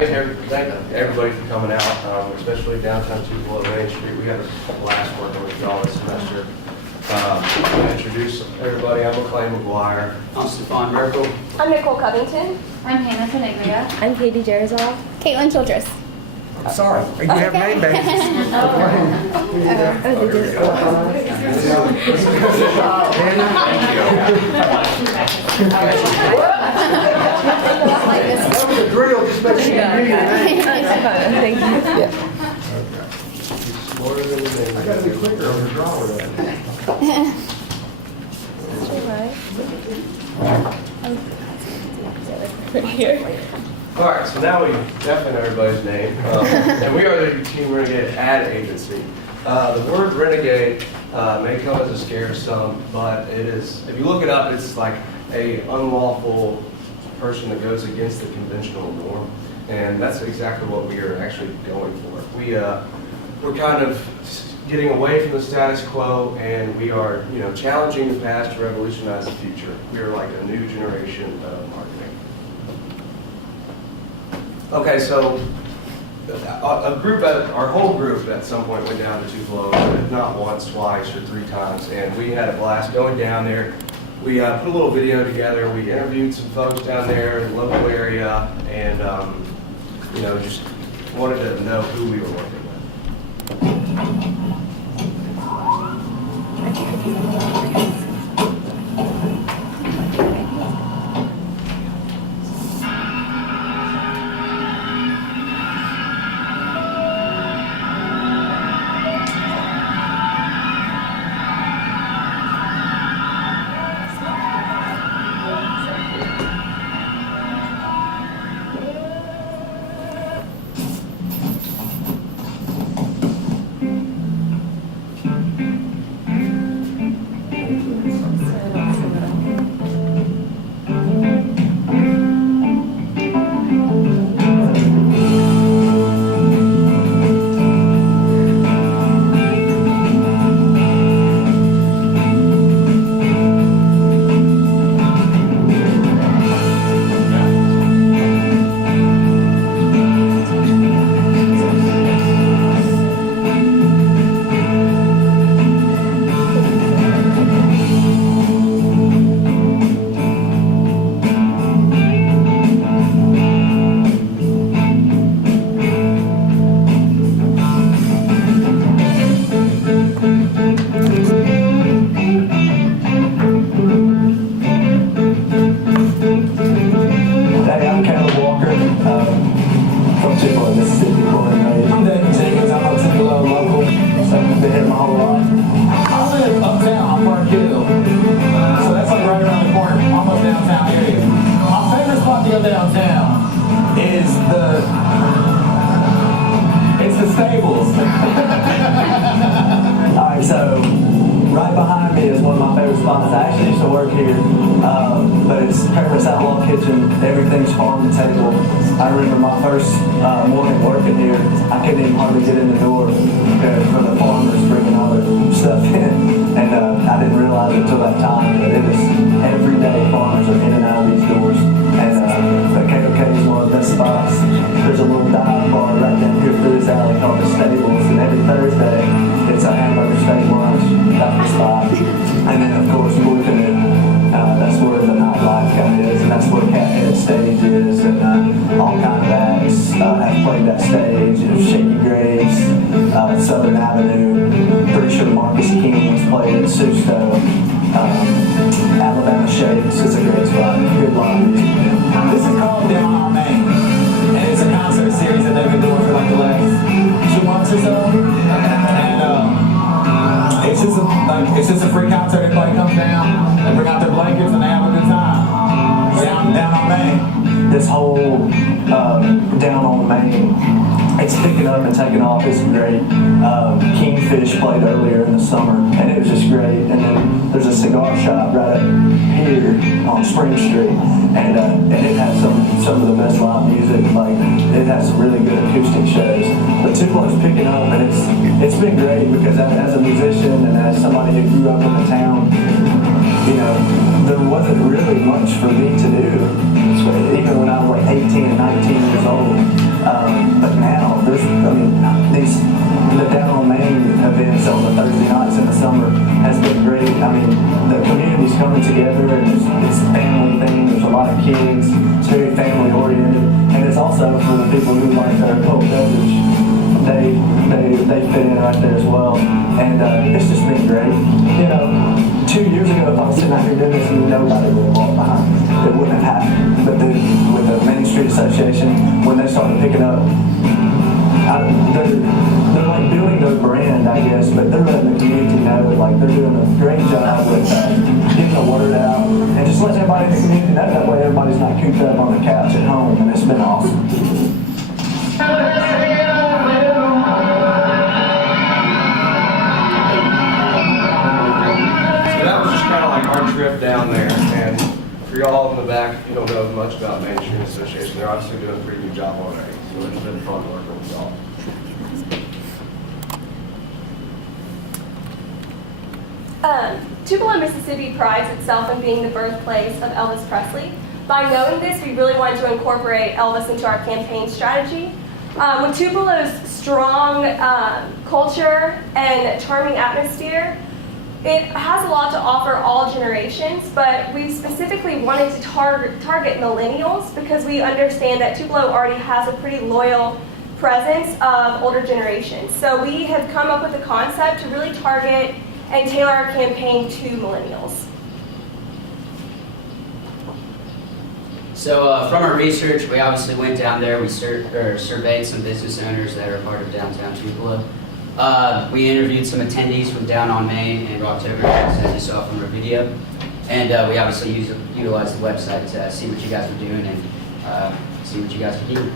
Thank everybody for coming out, especially downtown Tupelo Main Street. We had a blast working with y'all this semester. I'm going to introduce everybody. I'm McClain McGuire. I'm Stefan Merkel. I'm Nicole Covington. I'm Hannah Tenegria. I'm Katie Jarzal. Caitlin Childress. I'm sorry. You have name badges. That was a drill, just make sure you knew your name. Thank you. I gotta be quicker on the draw with that. Right here. All right, so now we definitely know everybody's name. And we are the Team Renegade Ad Agency. The word renegade may come as a scare to some, but it is, if you look it up, it's like a unlawful person that goes against the conventional norm. And that's exactly what we are actually going for. We're kind of getting away from the status quo, and we are, challenging the past to revolutionize the future. We are like a new generation of marketing. Okay, so our whole group at some point went down to Tupelo, if not once, twice, or 3 times, and we had a blast going down there. We put a little video together. We interviewed some folks down there in the local area, and just wanted to know who we were working with. Everything's farm to table. I remember my first morning working here, I couldn't even hardly get in the door for the farmers bringing all their stuff in. And I didn't realize it until that time that it was every day farmers are in and out of these doors. And the KOK is one of the best spots. There's a little dive bar right down here through this alley called the Stables. And every Thursday, it's a hamburger steak lunch. That's the spot. And then, of course, looking at that's where the nightlife kind of is, and that's where Cathead Stage is, and all kind of acts have played that stage. Shaky Graves, Southern Avenue, pretty sure Marcus King was played at Susto. Alabama Shakes is a great spot, good live music. This is called Down on Main, and it's a concert series that they've been doing for like the last 2 months or so, and it's just a free concert. Everybody comes down, they bring out their blankets, and they have a good time. Down on Main. This whole Down on Main, it's picking up and taking off. It's great. Kingfish played earlier in the summer, and it was just great. And then there's a cigar shop right up here on Spring Street, and it has some of the best live music. Like, it has some really good acoustic shows. But Tupelo's picking up, and it's been great because as a musician and as somebody who grew up in the town, there wasn't really much for me to do. Even when I was like 18 and 19 years old, people who like their cold beverage, they fit in right there as well. And it's just been great. You know, 2 years ago, if I was sitting out here doing this, nobody would have walked behind. It wouldn't have happened. But then with the Main Street Association, when they started picking up, they're like building their brand, I guess, but they're letting the community know, like they're doing a great job with getting the word out and just letting everybody in the community know. That way everybody's not cooped up on the couch at home, and it's been awesome. Our trip down there, and for y'all in the back, you don't know much about Main Street Association. They're obviously doing a pretty good job already, so it's been fun working with y'all. Tupelo, Mississippi prides itself in being the birthplace of Elvis Presley. By knowing this, we really wanted to incorporate Elvis into our campaign strategy. With Tupelo's strong culture and charming atmosphere, it has a lot to offer all generations, but we specifically wanted to target millennials because we understand that Tupelo already has a pretty loyal presence of older generations. So we have come up with a concept to really target and tailor our campaign to millennials. So from our research, we obviously went down there, we surveyed some business owners that are part of downtown Tupelo. We interviewed some attendees from down on Main and Rocktober, as you saw from our video. And we obviously utilized the website to see what you guys were doing and see what you guys were doing.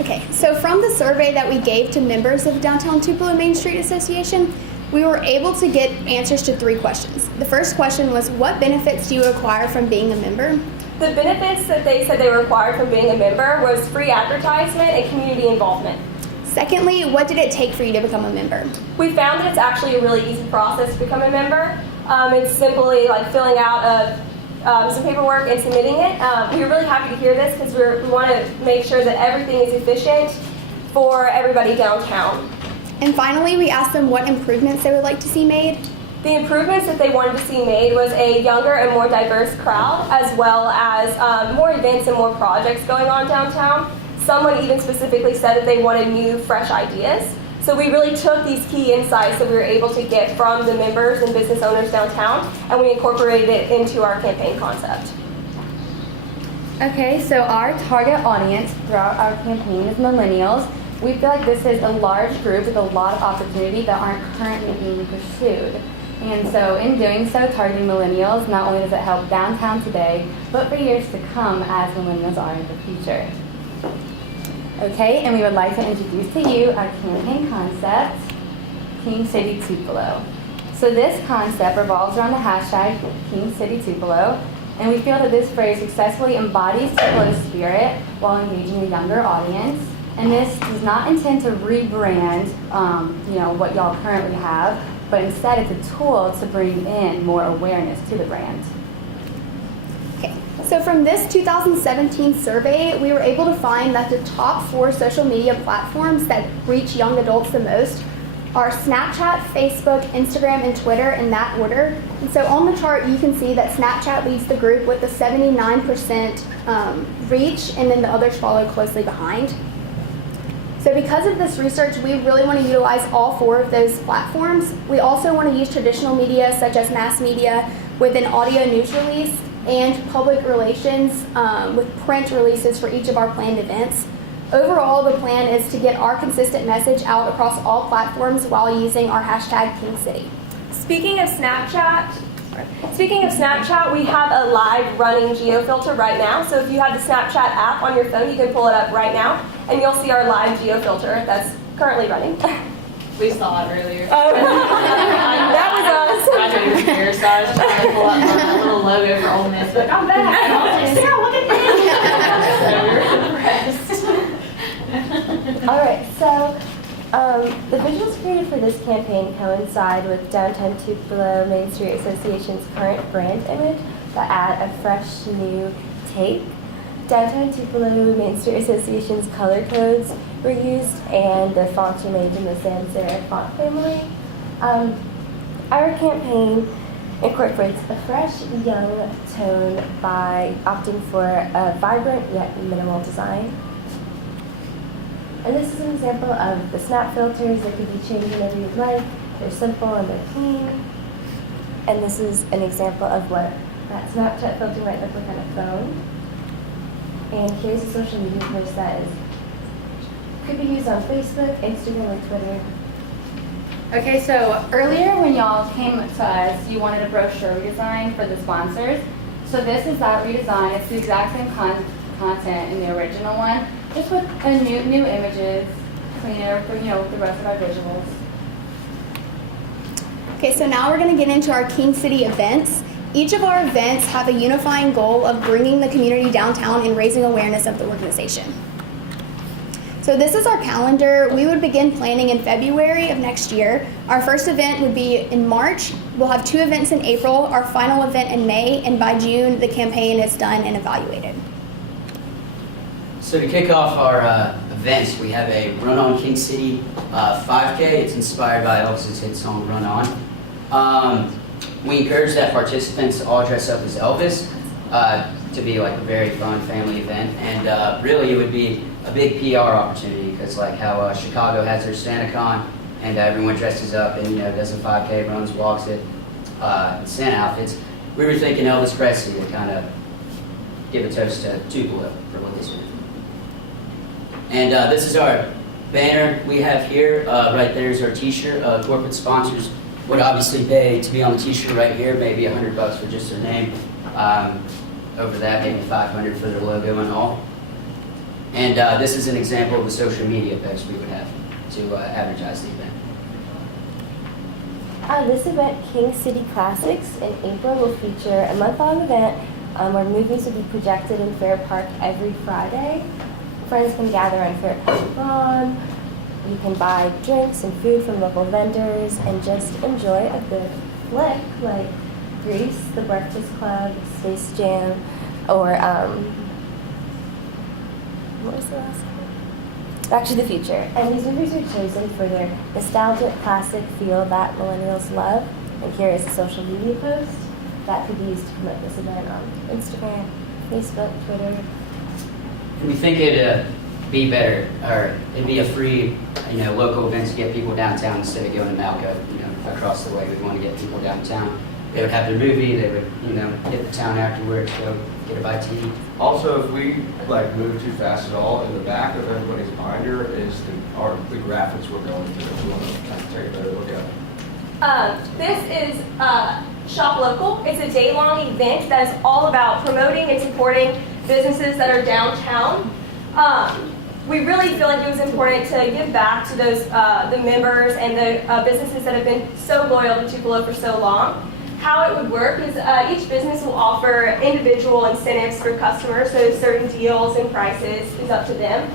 Okay, so from the survey that we gave to members of Downtown Tupelo Main Street Association, we were able to get answers to 3 questions. The first question was, what benefits do you acquire from being a member? The benefits that they said they were required from being a member was free advertisement and community involvement. Secondly, what did it take for you to become a member? We found that it's actually a really easy process to become a member. It's simply like filling out some paperwork and submitting it. We were really happy to hear this because we want to make sure that everything is efficient for everybody downtown. And finally, we asked them what improvements they would like to see made. The improvements that they wanted to see made was a younger and more diverse crowd, as well as more events and more projects going on downtown. Someone even specifically said that they wanted new, fresh ideas. So we really took these key insights that we were able to get from the members and business owners downtown, and we incorporated it into our campaign concept. Okay, so our target audience throughout our campaign is millennials. We feel like this is a large group with a lot of opportunity that aren't currently being pursued. And so in doing so, targeting millennials, not only does it help downtown today, but for years to come as millennials are in the future. Okay, and we would like to introduce to you our campaign concept, King City Tupelo. So this concept revolves around the hashtag King City Tupelo, and we feel that this phrase successfully embodies Tupelo's spirit while engaging a younger audience. And this does not intend to rebrand, what y'all currently have, but instead it's a tool to bring in more awareness to the brand. Okay, so from this 2017 survey, we were able to find that the top 4 social media platforms that reach young adults the most are Snapchat, Facebook, Instagram, and Twitter in that order. And so on the chart, you can see that Snapchat leads the group with a 79% reach, and then the others follow closely behind. So because of this research, we really want to utilize all 4 of those platforms. We also want to use traditional media, such as mass media, with an audio news release, and public relations with print releases for each of our planned events. Overall, the plan is to get our consistent message out across all platforms while using our hashtag King City. Speaking of Snapchat, we have a live running geofilter right now. So if you have the Snapchat app on your phone, you can pull it up right now, and you'll see our live geofilter that's currently running. We saw it earlier. Oh, that was us. Graduated from here, so I was trying to pull up my little logo for Ole Miss. Like, I'm back. And I was like, Sarah, look at this. So we were impressed. All right, so the visuals created for this campaign coincide with Downtown Tupelo Main Street Association's current brand image that add a fresh new take. Downtown Tupelo Main Street Association's color codes were used, and the fonts were made in the sans serif font family. Our campaign incorporates a fresh, young tone by opting for a vibrant yet minimal design. And this is an example of the snap filters that could be changed whenever you'd like. They're simple and they're clean. And this is an example of what that Snapchat filter might look like on a phone. And here's a social media post that could be used on Facebook, Instagram, or Twitter. Okay, so earlier when y'all came to us, you wanted a brochure redesign for the sponsors. So this is that redesign. It's the exact same content in the original one, just with new images, cleaner for with the rest of our visuals. Okay, so now we're going to get into our King City events. Each of our events have a unifying goal of bringing the community downtown and raising awareness of the organization. So this is our calendar. We would begin planning in February of next year. Our first event would be in March. We'll have 2 events in April, our final event in May, and by June, the campaign is done and evaluated. So to kick off our events, we have a Run On King City 5K. It's inspired by Elvis's hit song Run On. We encourage that participants all dress up as Elvis to be like a very fun family event. And really it would be a big PR opportunity because like how Chicago has their SantaCon and everyone dresses up and does a 5K, runs, walks it in Santa outfits. We were thinking Elvis Presley to kind of give a toast to Tupelo for what this is. And this is our banner we have here. Right there is our t-shirt. Corporate sponsors would obviously pay to be on the t-shirt right here, maybe $100 for just their name. Over that, maybe $500 for their logo and all. And this is an example of the social media posts we would have to advertise the event. This event, King City Classics, in April will feature a month-long event where movies will be projected in Fair Park every Friday. Friends can gather on Fair Park Lawn. You can buy drinks and food from local vendors and just enjoy a good flick like Grease, The Breakfast Club, Space Jam, or what was the last one? Back to the Future. And these movies are chosen for their nostalgic, classic feel that millennials love. And here is a social media post that could be used to promote this event on Instagram, Facebook, Twitter. We think it'd be better, or it'd be a free, local event to get people downtown instead of going to Malco, across the way. We want to get people downtown. They would have their movie. They would, hit the town afterwards, go get a bite to eat. Also, if we move too fast at all, in the back of everybody's binder is the graphics we're going through. If you want to take a better look at it. This is Shop Local. It's a day-long event that is all about promoting and supporting businesses that are downtown. We really feel like it was important to give back to those the members and the businesses that have been so loyal to Tupelo for so long. How it would work is each business will offer individual incentives for customers, so certain deals and prices is up to them.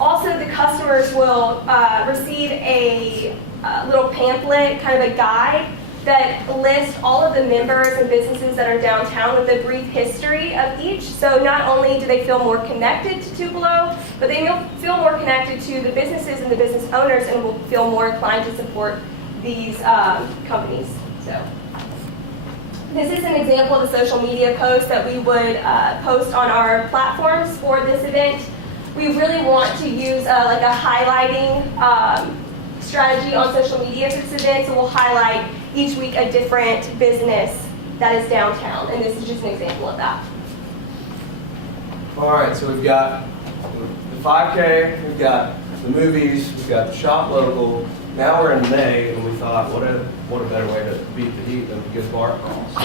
Also, the customers will receive a little pamphlet, kind of a guide, that lists all of the members and businesses that are downtown with a brief history of each. So not only do they feel more connected to Tupelo, but they feel more connected to the businesses and the business owners and will feel more inclined to support these companies. So this is an example of the social media post that we would post on our platforms for this event. We really want to use like a highlighting strategy on social media for this event, so we'll highlight each week a different business that is downtown, and this is just an example of that. All right, so we've got the 5K, we've got the movies, we've got the Shop Local. Now we're in May, and we thought, what a better way to beat the heat than a good bar crawl. So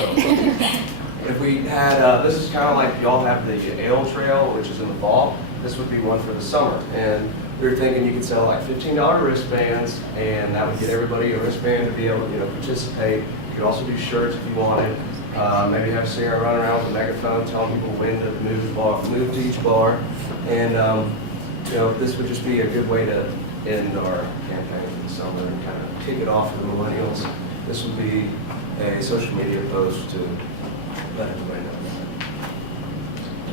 if we had, this is kind of like y'all have the Ale Trail, which is in the fall. This would be one for the summer, and we were thinking you could sell like $15 wristbands, and that would get everybody a wristband to be able to participate. You could also do shirts if you wanted. Maybe have Sarah run around with a megaphone telling people when to move to each bar, and this would just be a good way to end our campaign for the summer and kind of kick it off for the millennials. This would be a social media post to let everybody know.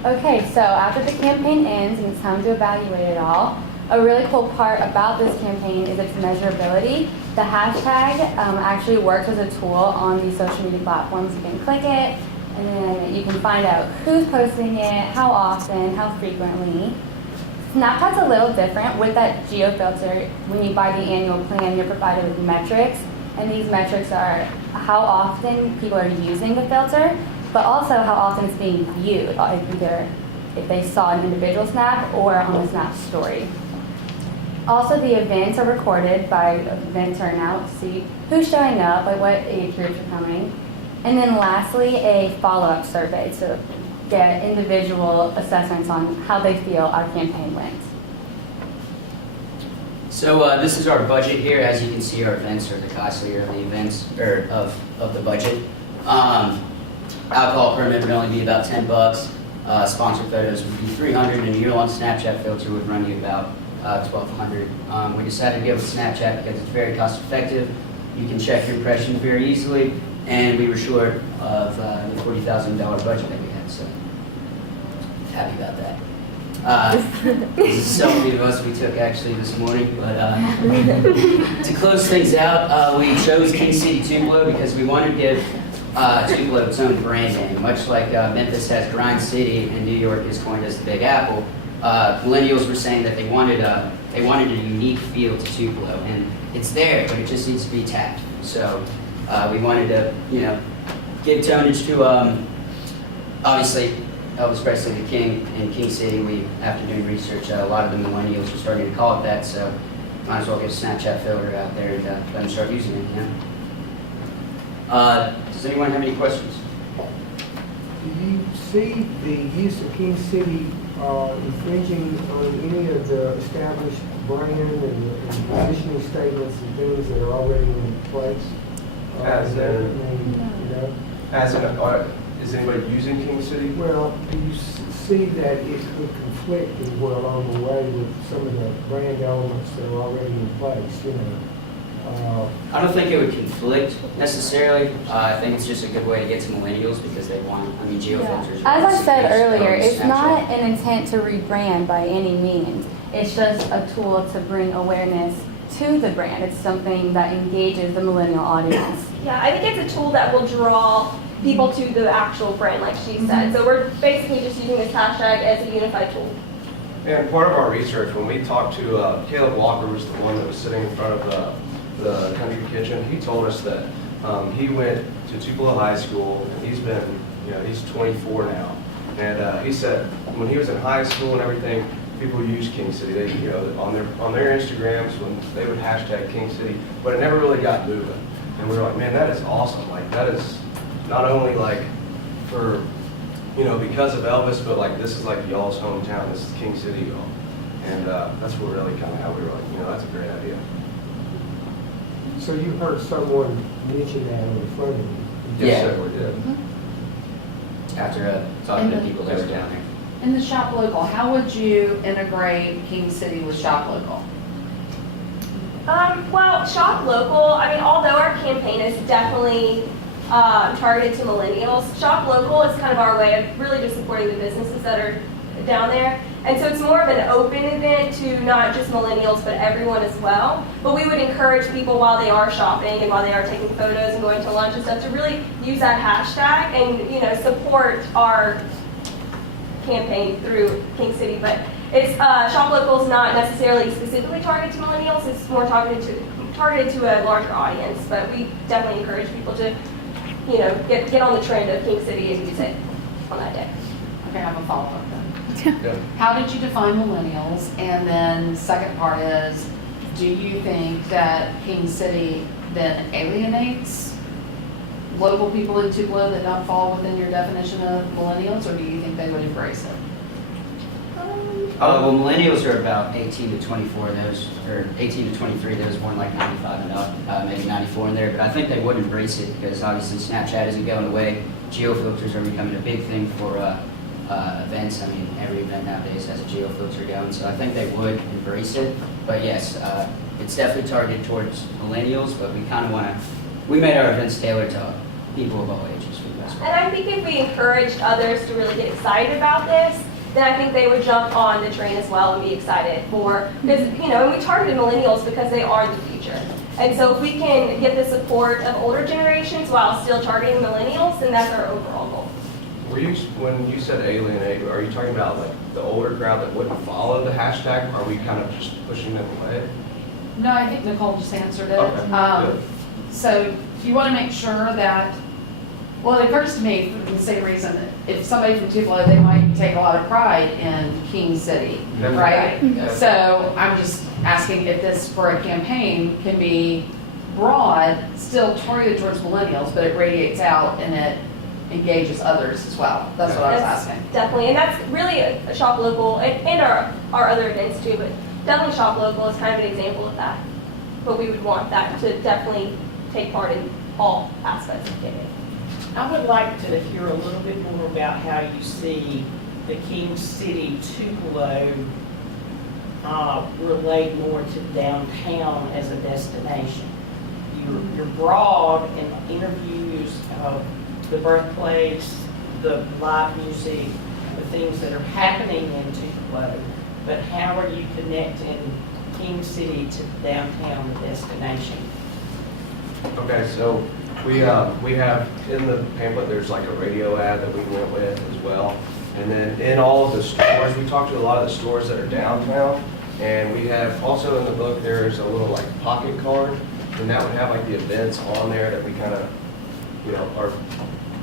Okay, so after the campaign ends and it's time to evaluate it all, a really cool part about this campaign is its measurability. The hashtag actually works as a tool on these social media platforms. You can click it, and then you can find out who's posting it, how often, how frequently. Snapchat's a little different. With that geo filter, when you buy the annual plan, you're provided with metrics, and these metrics are how often people are using the filter, but also how often it's being viewed, either if they saw an individual snap or on the snap story. Also, the events are recorded by event turnout to see who's showing up, like what age groups are coming. And then lastly, a follow-up survey to get individual assessments on how they feel our campaign went. So this is our budget here. As you can see, our events are the costlier of the events, or of the budget. Alcohol permit would only be about $10. Sponsored photos would be $300, and a year-long Snapchat filter would run you about $1,200. We decided to go with Snapchat because it's very cost-effective. You can check your impressions very easily, and we were short of the $40,000 budget that we had, so happy about that. This is a selfie of us we took actually this morning, but to close things out, we chose King City Tupelo because we wanted to give Tupelo its own brand name. Much like Memphis has Grind City and New York is coined as the Big Apple, millennials were saying that they wanted a unique feel to Tupelo, and it's there, but it just needs to be tapped. So we wanted to, give tonnage to obviously Elvis Presley, the King, in King City. We, after doing research, a lot of the millennials are starting to call it that, so might as well get a Snapchat filter out there and let them start using it, Does anyone have any questions? Do you see the use of King City infringing on any of the established brand and positioning statements and things that are already in place? Is anybody using King City? Well, do you see that it could conflict as well along the way with some of the brand elements that are already in place, I don't think it would conflict necessarily. I think it's just a good way to get to millennials because they want, geofilters. As I said earlier, it's not an intent to rebrand by any means. It's just a tool to bring awareness to the brand. It's something that engages the millennial audience. Yeah, I think it's a tool that will draw people to the actual brand, like she said. So we're basically just using this hashtag as a unified tool. And part of our research, when we talked to Caleb Walker, was the one that was sitting in front of the country kitchen, he told us that he went to Tupelo High School, and he's been, he's 24 now. And he said when he was in high school and everything, people use King City. They, on their Instagrams, when they would hashtag King City, but it never really got moving. And we were like, man, that is awesome. Like, that is not only like for, because of Elvis, but like this is like y'all's hometown. This is King City, y'all. And that's what really kind of how we were like, that's a great idea. So you heard someone mention that on the front of you? Yes, sir, we did. After talking to people that were down there. In the Shop Local, how would you integrate King City with Shop Local? Well, Shop Local, although our campaign is definitely targeted to millennials, Shop Local is kind of our way of really just supporting the businesses that are down there. And so it's more of an open event to not just millennials, but everyone as well. But we would encourage people while they are shopping and while they are taking photos and going to lunch and stuff to really use that hashtag and, support our campaign through King City. But it's Shop Local is not necessarily specifically targeted to millennials. It's more targeted to a larger audience. But we definitely encourage people to, get on the trend of King City and use it on that day. Okay, I have a follow-up then. Yeah. How did you define millennials? And then second part is, do you think that King City then alienates local people in Tupelo that don't fall within your definition of millennials, or do you think they would embrace it? Well, millennials are about 18 to 24. Those, or 18 to 23. Those born like 95 and up, maybe 94 in there. But I think they would embrace it because obviously Snapchat isn't going away. Geofilters are becoming a big thing for events. Every event nowadays has a geofilter going, so I think they would embrace it. But yes, it's definitely targeted towards millennials. But we kind of we made our events tailored to people of all ages for the most part. And I think if we encouraged others to really get excited about this, then I think they would jump on the train as well and be excited for, because, and we targeted millennials because they are the future. And so if we can get the support of older generations while still targeting millennials, then that's our overall goal. when you said alienate, are you talking about like the older crowd that wouldn't follow the hashtag? Are we kind of just pushing them away? No, I think Nicole just answered it. Okay, good. So you want to make sure that, well, it occurs to me for the same reason that if somebody from Tupelo, they might take a lot of pride in King City, right? Yeah. So I'm just asking if this for a campaign can be broad, still targeted towards millennials, but it radiates out and it engages others as well. That's what I was asking. Definitely, and that's really a shop local, and our other events too, but definitely shop local is kind of an example of that. But we would want that to definitely take part in all aspects of giving. I would like to hear a little bit more about how you see the King City Tupelo relate more to downtown as a destination. You're broad in interviews of the birthplace, the live music, the things that are happening in Tupelo, but how are you connecting King City to downtown, the destination? Okay, so we have in the pamphlet, there's like a radio ad that we went with as well. And then in all of the stores, we talked to a lot of the stores that are downtown. And we have also in the book, there's a little like pocket card. And that would have like the events on there that we kind of, are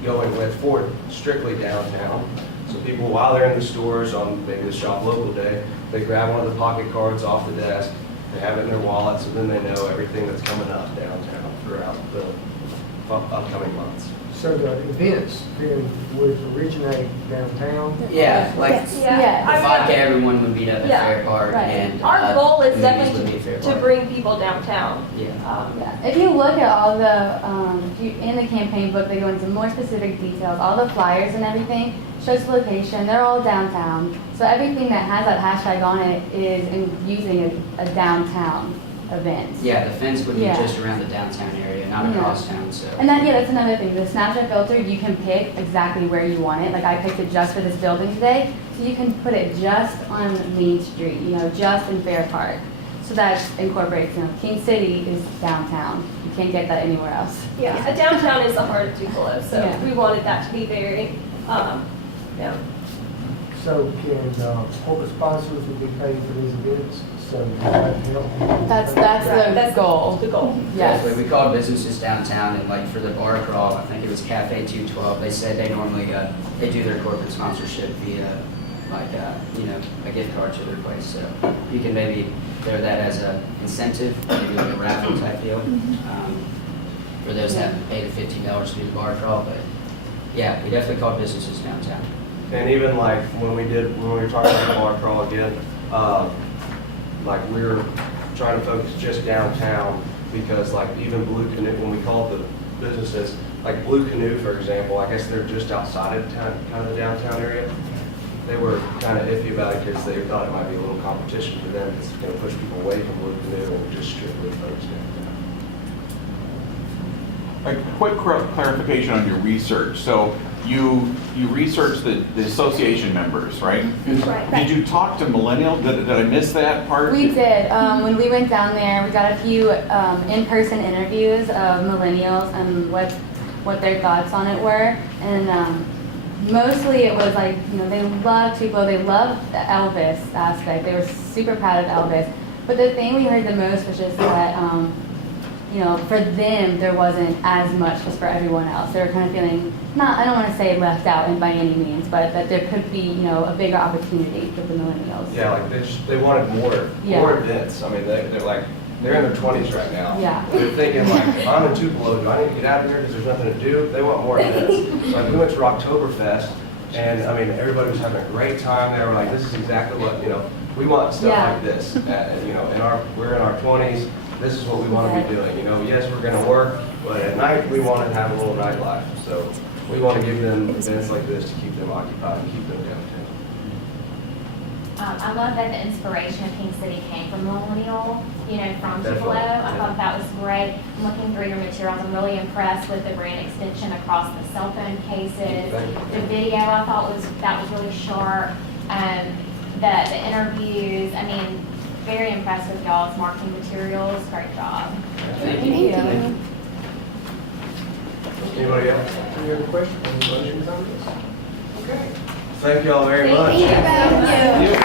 going with for strictly downtown. So people, while they're in the stores on maybe the shop local day, they grab one of the pocket cards off the desk, they have it in their wallets, and then they know everything that's coming up downtown throughout the upcoming months. So the events then would originate downtown? Yeah, like Yes. Yeah. the 5K, everyone would meet up at Yeah, Fair Park, right. and Our goal is the movies would definitely be at Fair to Park. bring people downtown. Yeah. Yeah. If you look at all the, in the campaign book, they go into more specific details. All the flyers and everything shows the location. They're all downtown. So everything that has that hashtag on it is using a downtown event. Yeah, the fence would be Yeah. just around the downtown area, not Yeah. across town, so. And then, that's another thing. The Snapchat filter, you can pick exactly where you want it. Like I picked it just for this building today, so you can put it just on Main Street, just in Fair Park. So that incorporates, King City is downtown. You can't get that anywhere else. Yeah, a downtown is the heart of Tupelo, so Yeah. we wanted that to be very, So can corporate sponsors would be paid for these events? So that help? That's That's the goal. the goal. Yes. We called businesses downtown, and like for the bar crawl, I think it was Cafe 212, they said they normally, they do their corporate sponsorship via like, a gift card to their place, so you can maybe throw that as a incentive, maybe like a raffle type deal, for those that pay the $15 to do the bar crawl, but yeah, we definitely called businesses downtown. And even like when we were talking about the bar crawl again, like we were trying to focus just downtown because like even Blue Canoe, when we called the businesses, like Blue Canoe, for example, I guess they're just outside of town, kind of the downtown area. They were kind of iffy about it because they thought it might be a little competition for them. It's going to push people away from Blue Canoe and just strictly focus downtown. A quick clarification on your research. So you researched the association members, right? Right. Did you talk to millennials? Did I miss that part? We did. When we went down there, we got a few in-person interviews of millennials and what their thoughts on it were. And mostly it was like, they loved Tupelo. They loved the Elvis aspect. They were super proud of Elvis. But the thing we heard the most was just that, for them, there wasn't as much as for everyone else. They were kind of feeling, I don't want to say left out by any means, but that there could be, a bigger opportunity for the millennials. Yeah, like they wanted more events. I mean, they're in their 20s right now. Yeah. They're thinking like, if I'm in Tupelo, do I need to get out of here because there's nothing to do? They want more events. So like, we went to Rocktoberfest, and I mean, everybody was having a great time. They were like, this is exactly what, we want stuff like this. We're in our 20s. This is what we want to be doing. Yes, we're going to work, but at night we want to have a little nightlife. So we want to give them events like this to keep them occupied and keep them downtown. I love that the inspiration of King City came from millennial, from Definitely, Tupelo. I yeah. thought that was great. I'm looking through your materials. I'm really impressed with the brand extension across the cell phone cases. The video I thought was really sharp. The interviews, very impressed with y'all's marketing materials. Great job. Thank you. Thank you. Anybody else? Any other questions? Any questions on this? Thank you all very much. Thank you, Ben. You.